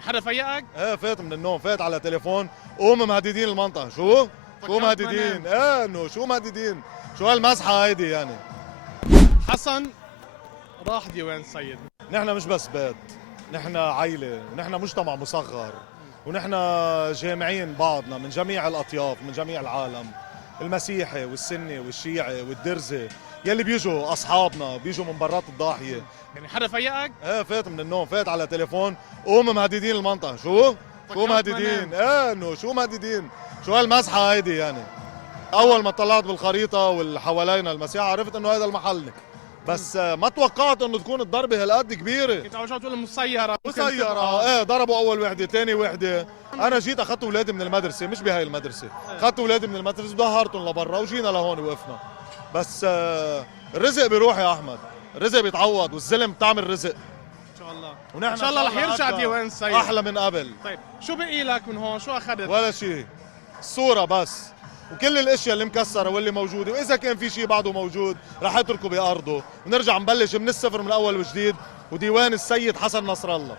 يعني حدا فيقك؟ ايه فات من النوم، فات على تليفون، قوم مهددين المنطقة. شو مهددين؟ ايه انه شو مهددين؟ شو هالمسحة هيدي يعني؟ حسن راح ديوان السيد. نحن مش بس بيت، نحن عيلة، ونحن مجتمع مصغر، ونحن جامعين بعضنا من جميع الأطياف، من جميع العالم، المسيحي والسني والشيعي والدرزي، يلي بيجوا أصحابنا بيجوا من برات الضاحية. يعني حدا فيقك؟ ايه فات من النوم، فات على تليفون، قوم مهددين المنطقة. شو مهددين؟ ايه انه شو مهددين؟ شو هالمسحة هيدي يعني؟ أول ما طلعت بالخريطة واللي حوالينا المسيحة عرفت إنه هذا المحل، بس ما توقعت إنه تكون الضربة هالقد كبيرة. كنت اول شوي تقول مسيرة مسيرة، ايه ضربوا أول وحدة، ثاني وحدة. أنا جيت أخذت أولادي من المدرسة، مش بهاي المدرسة، أخذت أولادي من المدرسة ودهرتهم لبرا وجينا لهون وقفنا. بس الرزق بيروح يا أحمد، الرزق بيتعوض والزلم بتعمل رزق. ان شاء الله. ونحن ان شاء الله رح يرجع ديوان السيد أحلى من قبل. طيب شو بقي لك من هون؟ شو اخذت؟ ولا شيء، الصورة بس، وكل الاشياء اللي مكسره واللي موجوده، واذا كان في شيء بعده موجود رح اتركه بارضه ونرجع نبلش من الصفر من اول وجديد، وديوان السيد حسن نصر الله.